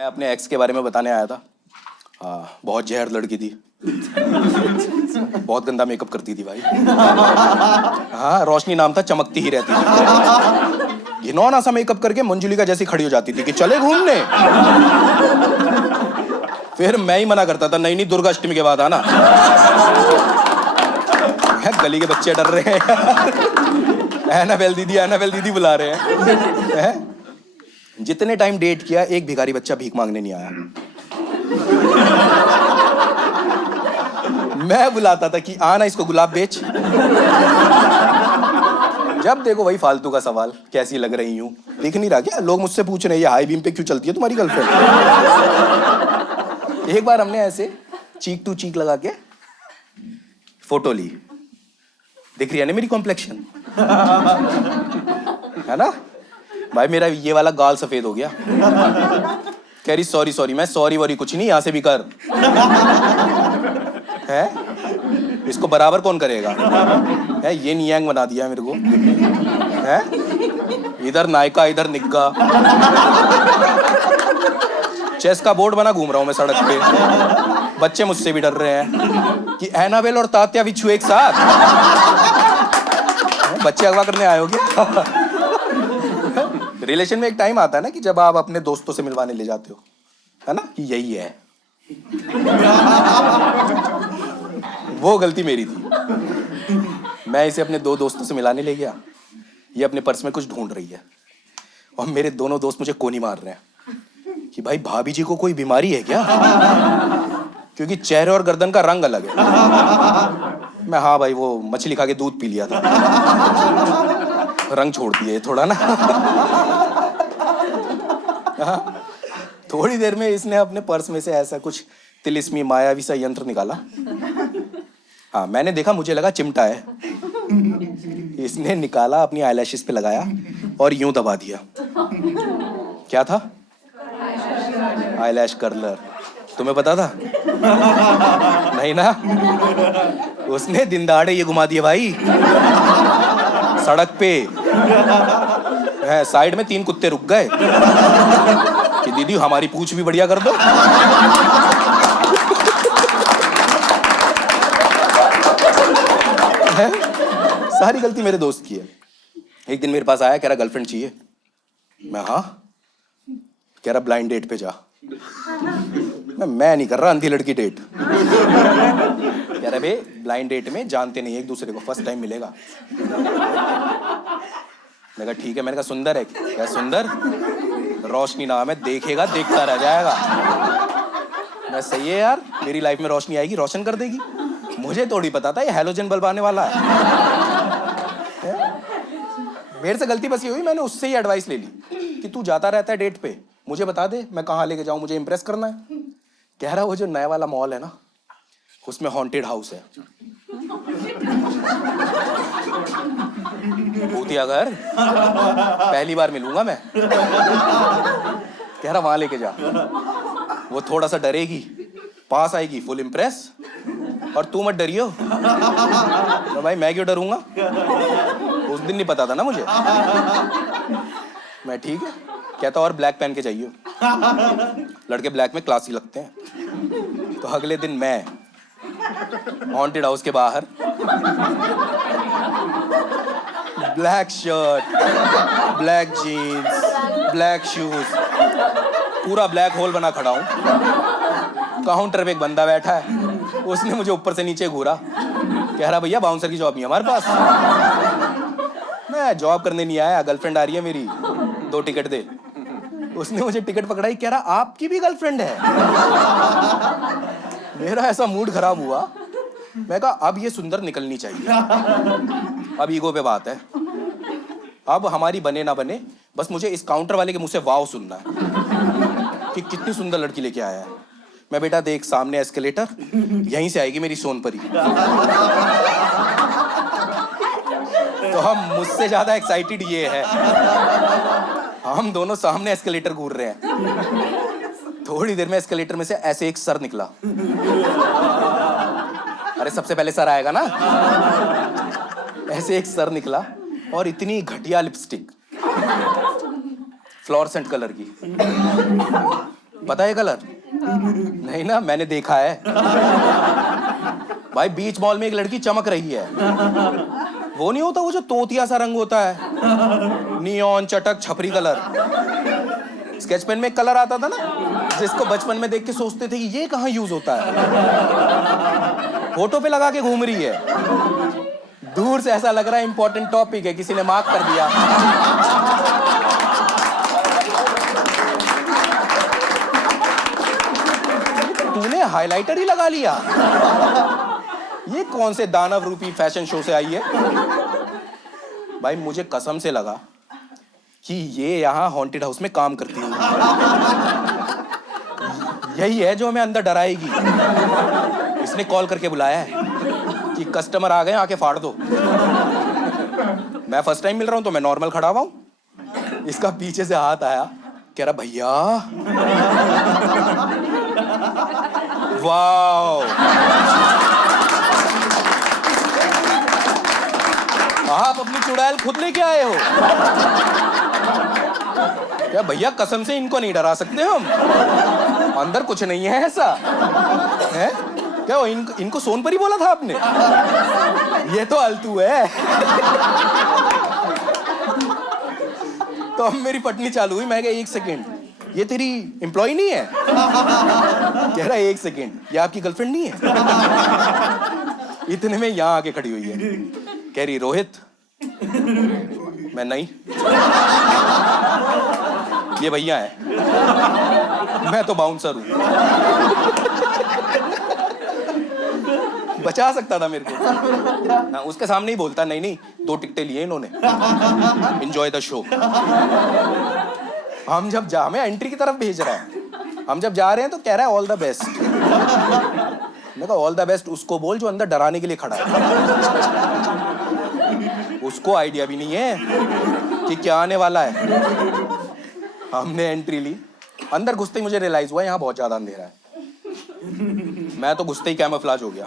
मैं अपने एक्स के बारे में बताने आया था। बहुत जहर लड़की थी। बहुत गंदा मेकअप करती थी भाई। हाँ, रोशनी नाम था, चमकती ही रहती थी। घिनौना सा मेकअप करके मंजुलिका जैसी खड़ी हो जाती थी कि चले घूमने। फिर मैं ही मना करता था, नहीं नहीं दुर्गा अष्टमी के बाद आना। गली के बच्चे डर रहे हैं। एनाबेल दीदी बुला रहे हैं। जितने टाइम डेट किया एक भिखारी बच्चा भीख मांगने नहीं आया। मैं बुलाता था कि आना इसको गुलाब बेच। जब देखो वही फालतू का सवाल, कैसी लग रही हूं, दिख नहीं रहा क्या? लोग मुझसे पूछ रहे हैं ये हाई बीम पे क्यों चलती है तुम्हारी गर्लफ्रेंड। एक बार हमने ऐसे चीक टू चीक लगा के फोटो ली। दिख रही है ना मेरी कॉम्प्लेक्शन, है ना भाई? मेरा ये वाला गाल सफेद हो गया। कह रही सॉरी। मैं सॉरी वॉरी कुछ नहीं, यहां से भी कर। है इसको बराबर कौन करेगा? है ये नियांग बना दिया मेरे को। है इधर नायका इधर निग्गा। चेस का बोर्ड बना घूम रहा हूं मैं सड़क पे। बच्चे मुझसे भी डर रहे हैं कि एनाबेल और तात्या बिच्छू एक साथ। बच्चे अगवा करने आए हो क्या? रिलेशन में एक टाइम आता है ना कि जब आप अपने दोस्तों से मिलवाने ले जाते हो, है ना, कि यही है। वो गलती मेरी थी। मैं इसे अपने दो दोस्तों से मिलाने ले गया। ये अपने पर्स में कुछ ढूंढ रही है और मेरे दोनों दोस्त मुझे कोनी मार रहे हैं कि भाई भाभी जी को कोई बीमारी है क्या? क्योंकि चेहरे और गर्दन का रंग अलग है। मैं हाँ भाई वो मछली खा के दूध पी लिया था, रंग छोड़ दिए थोड़ा ना। थोड़ी देर में इसने अपने पर्स में से ऐसा कुछ तिलिस्मी मायावी सा यंत्र निकाला। हाँ मैंने देखा, मुझे लगा चिमटा है। इसने निकाला, अपनी आईलैशेस पे लगाया और यूं दबा दिया। क्या था? Eyelash curler. तुम्हें पता था? नहीं ना? उसने दिन दहाड़े ये घुमा दिया भाई सड़क पे। साइड में 3 कुत्ते रुक गए कि दीदी हमारी पूंछ भी बढ़िया कर दो। सारी गलती मेरे दोस्त की है। एक दिन मेरे पास आया, कह रहा गर्लफ्रेंड चाहिए। मैं हाँ, कह रहा ब्लाइंड डेट पे जा। मैं नहीं कर रहा अंधी लड़की डेट। कह रहा बे ब्लाइंड डेट में जानते नहीं एक दूसरे को, फर्स्ट टाइम मिलेगा। मैं कहा ठीक है। मैंने कहा सुंदर है क्या? सुंदर? रोशनी नाम है, देखेगा देखता रह जाएगा। मैं सही है यार, मेरी लाइफ में रोशनी आएगी, रोशन कर देगी। मुझे थोड़ी पता था ये हैलोजन बल्ब आने वाला है। मेरे से गलती बस ये हुई, मैंने उससे ही एडवाइस ले ली कि तू जाता रहता है डेट पे, मुझे बता दे मैं कहाँ लेके जाऊं, मुझे इंप्रेस करना है। कह रहा वो जो नया वाला मॉल है ना, उसमें हॉन्टेड हाउस है। भूतिया घर, पहली बार मिलूंगा मैं। कह रहा वहां लेके जा, वो थोड़ा सा डरेगी, पास आएगी फुल इंप्रेस, और तू मत डरियो। तो भाई मैं क्यों डरूंगा? उस दिन नहीं पता था ना मुझे। मैं ठीक है कहता, और ब्लैक पहन के चाहिए। लड़के ब्लैक में क्लासी लगते हैं। तो अगले दिन मैं हॉन्टेड हाउस के बाहर black shirt, black jeans, black shoes, पूरा ब्लैक होल बना खड़ा हूं। काउंटर पे एक बंदा बैठा है, उसने मुझे ऊपर से नीचे घूरा। कह रहा भैया बाउंसर की जॉब नहीं हमारे पास। मैं जॉब करने नहीं आया, गर्लफ्रेंड आ रही है मेरी, 2 टिकट दे। उसने मुझे टिकट पकड़ाई, कह रहा आपकी भी गर्लफ्रेंड है? मेरा ऐसा मूड खराब हुआ। मैं कहा अब ये सुंदर निकलनी चाहिए। अब ईगो पे बात है, अब हमारी बने ना बने, बस मुझे इस काउंटर वाले के मुंह से वाव सुनना है कि कितनी सुंदर लड़की लेके आया है। मैं बेटा देख सामने एस्केलेटर, यहीं से आएगी मेरी सोनपरी। तो हम मुझसे ज्यादा एक्साइटेड ये है, हम दोनों सामने एस्केलेटर घूर रहे हैं। थोड़ी देर में एस्केलेटर में से ऐसे एक सर निकला। अरे सबसे पहले सर आएगा ना। ऐसे एक सर निकला और इतनी घटिया लिपस्टिक, फ्लोरेसेंट कलर की। पता है कलर? नहीं ना, मैंने देखा है भाई। बीच मॉल में एक लड़की चमक रही है, वो नहीं होता वो जो तोतिया सा रंग होता है, नियॉन चटक छपरी कलर। स्केच पेन में एक कलर आता था ना, जिसको बचपन में देख के सोचते थे कि ये कहाँ यूज होता है, फोटो पे लगा के घूम रही है। दूर से ऐसा लग रहा है इंपॉर्टेंट टॉपिक है, किसी ने मार्क कर दिया। तूने हाइलाइटर ही लगा लिया? ये कौन से दानव रूपी फैशन शो से आई है? भाई मुझे कसम से लगा कि ये यहाँ हॉन्टेड हाउस में काम करती है, यही है जो हमें अंदर डराएगी। इसने कॉल करके बुलाया है कि कस्टमर आ गए, आके फाड़ दो। मैं फर्स्ट टाइम मिल रहा हूं तो मैं नॉर्मल खड़ा हुआ हूं। इसका पीछे से हाथ आया, कह रहा भैया वाओ, आप अपनी चुड़ैल खुद लेके आए हो क्या? भैया कसम से इनको नहीं डरा सकते हम, अंदर कुछ नहीं है ऐसा है क्या? इनको सोनपरी बोला था आपने? ये तो अल्तू है। तो अब मेरी पटनी चालू हुई। मैं कहा एक सेकेंड, ये तेरी एम्प्लॉय नहीं है? कह रहा एक सेकेंड, ये आपकी गर्लफ्रेंड नहीं है? इतने में यहां आके खड़ी हुई है, कह रही रोहित। मैं नहीं, ये भैया है, मैं तो बाउंसर हूं। बचा सकता था मेरे को ना, उसके सामने ही बोलता नहीं नहीं 2 टिकटें लिए इन्होंने, एंजॉय द शो। हम जब जा, हमें एंट्री की तरफ भेज रहा है, हम जब जा रहे हैं तो कह रहा है ऑल द बेस्ट। मैं कहा ऑल द बेस्ट उसको बोल जो अंदर डराने के लिए खड़ा है। उसको आइडिया भी नहीं है कि क्या आने वाला है। हमने एंट्री ली, अंदर घुसते ही मुझे रियलाइज हुआ यहाँ बहुत ज्यादा अंधेरा है। मैं तो घुसते ही कैमोफ्लेज हो गया।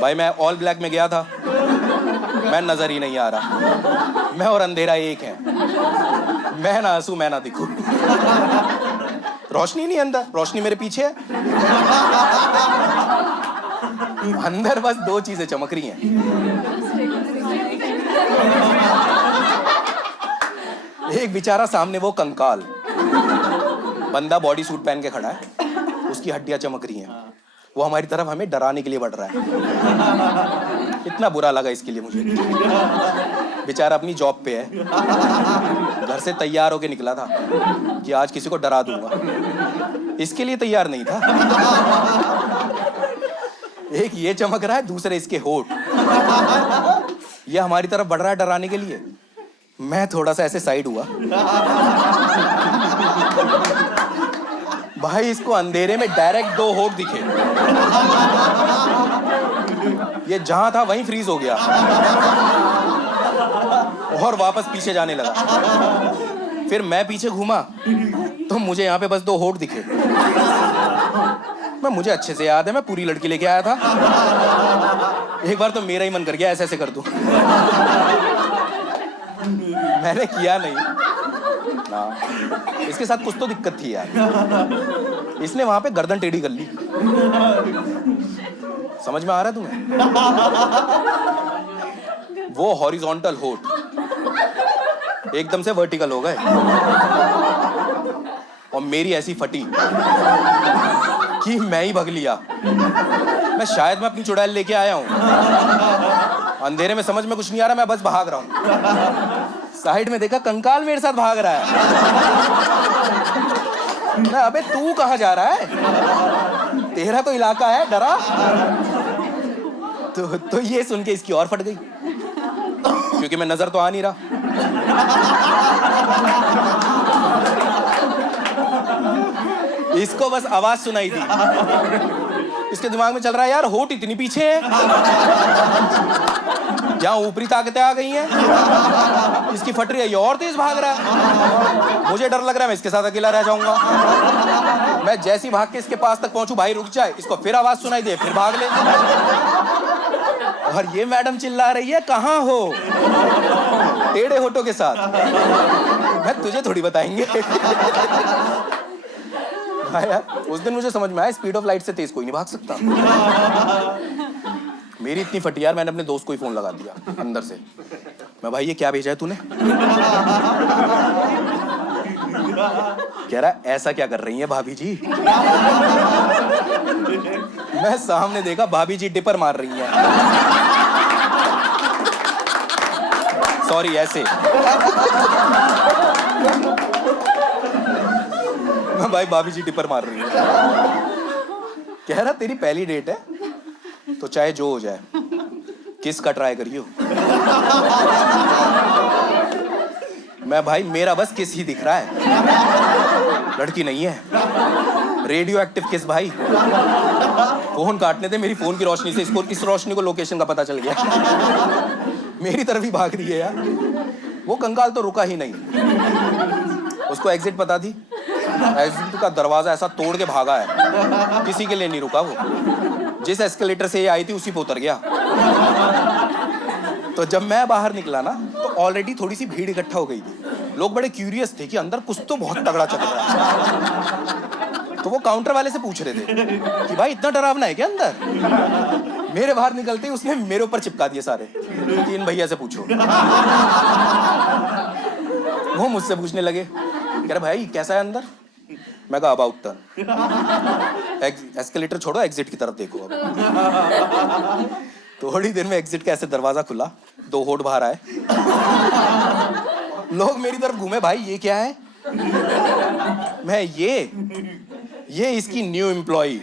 भाई मैं ऑल ब्लैक में गया था, मैं नजर ही नहीं आ रहा। मैं और अंधेरा एक है, मैं ना हंसू मैं ना दिखूं। रोशनी नहीं अंदर, रोशनी मेरे पीछे है। अंदर बस 2 चीजें चमक रही हैं। एक बेचारा सामने वो कंकाल, बंदा बॉडी सूट पहन के खड़ा है, उसकी हड्डियां चमक रही हैं। वो हमारी तरफ हमें डराने के लिए बढ़ रहा है। इतना बुरा लगा इसके लिए मुझे। बेचारा अपनी जॉब पे है, घर से तैयार होके निकला था कि आज किसी को डरा दूंगा, इसके लिए तैयार नहीं था। एक ये चमक रहा है, दूसरे इसके होठ। ये हमारी तरफ बढ़ रहा है डराने के लिए। मैं थोड़ा सा ऐसे साइड हुआ। भाई इसको अंधेरे में डायरेक्ट 2 होठ दिखे। ये जहां था वहीं फ्रीज हो गया और वापस पीछे जाने लगा। फिर मैं पीछे घूमा तो मुझे यहाँ पे बस 2 होठ दिखे। मुझे अच्छे से याद है, मैं पूरी लड़की लेके आया था। एक बार तो मेरा ही मन कर गया ऐसे ऐसे कर दूं। मैंने किया नहीं ना, इसके साथ कुछ तो दिक्कत थी यार। इसने वहां पे गर्दन टेढ़ी कर ली। समझ में आ रहा है तुम्हें? वो हॉरिजॉन्टल होठ एकदम से वर्टिकल हो गए और मेरी ऐसी फटी कि मैं ही भग लिया। मैं अपनी चुड़ैल लेके आया हूं, अंधेरे में समझ में कुछ नहीं आ रहा, मैं बस भाग रहा हूं। साइड में देखा कंकाल मेरे साथ भाग रहा है। ना अबे तू कहां जा रहा है? तेरा तो इलाका है, डरा। तो ये सुन के इसकी और फट गई, क्योंकि मैं नजर तो आ नहीं रहा। इसको बस आवाज सुनाई दी। इसके दिमाग में चल रहा है यार होठ इतनी पीछे है, जहां ऊपरी ताकतें आ गई हैं, इसकी फट रही है, ये और तेज भाग रहा है। मुझे डर लग रहा है मैं इसके साथ अकेला रह जाऊंगा। मैं जैसी भाग के इसके पास तक पहुंचू, भाई रुक जाए, इसको फिर आवाज सुनाई दे, फिर भाग ले। और ये मैडम चिल्ला रही है कहाँ हो, टेढ़े होठों के साथ। मैं तुझे थोड़ी बताएंगे। हाँ यार, उस दिन मुझे समझ में आया स्पीड ऑफ लाइट से तेज कोई नहीं भाग सकता। मेरी इतनी फटी यार, मैंने अपने दोस्त को ही फोन लगा दिया अंदर से। मैं भाई ये क्या भेजा है तूने? कह रहा ऐसा क्या कर रही है भाभी जी? मैं सामने देखा भाभी जी डिपर मार रही हैं। सॉरी ऐसे। मैं भाई भाभी जी डिपर मार रही है। कह रहा तेरी पहली डेट है तो चाहे जो हो जाए किस का ट्राई करियो। मैं भाई मेरा बस किस ही दिख रहा है, लड़की नहीं है। रेडियो एक्टिव किस भाई। फोन काटने थे, मेरी फोन की रोशनी से इसको, इस रोशनी को लोकेशन का पता चल गया। मेरी तरफ ही भाग रही है यार। वो कंकाल तो रुका ही नहीं, उसको एग्जिट पता थी। एग्जिट का दरवाजा ऐसा तोड़ के भागा है, किसी के लिए नहीं रुका वो। जिस एस्केलेटर से ये आई थी उसी पे उतर गया। तो जब मैं बाहर निकला ना तो ऑलरेडी थोड़ी सी भीड़ इकट्ठा हो गई थी। लोग बड़े क्यूरियस थे कि अंदर कुछ तो बहुत तगड़ा चल रहा है। तो वो काउंटर वाले से पूछ रहे थे कि भाई इतना डरावना है क्या अंदर? मेरे बाहर निकलते ही उसने मेरे ऊपर चिपका दिए सारे कि इन भैया से पूछो। वो मुझसे पूछने लगे, कह रहे भाई कैसा है अंदर? मैं कहा अबाउट टर्न। एस्केलेटर छोड़ो, एग्जिट की तरफ देखो। अब थोड़ी देर में एग्जिट का ऐसे दरवाजा खुला, 2 होठ बाहर आए। लोग मेरी तरफ घूमे, भाई ये क्या है? मैं ये इसकी न्यू एम्प्लॉई।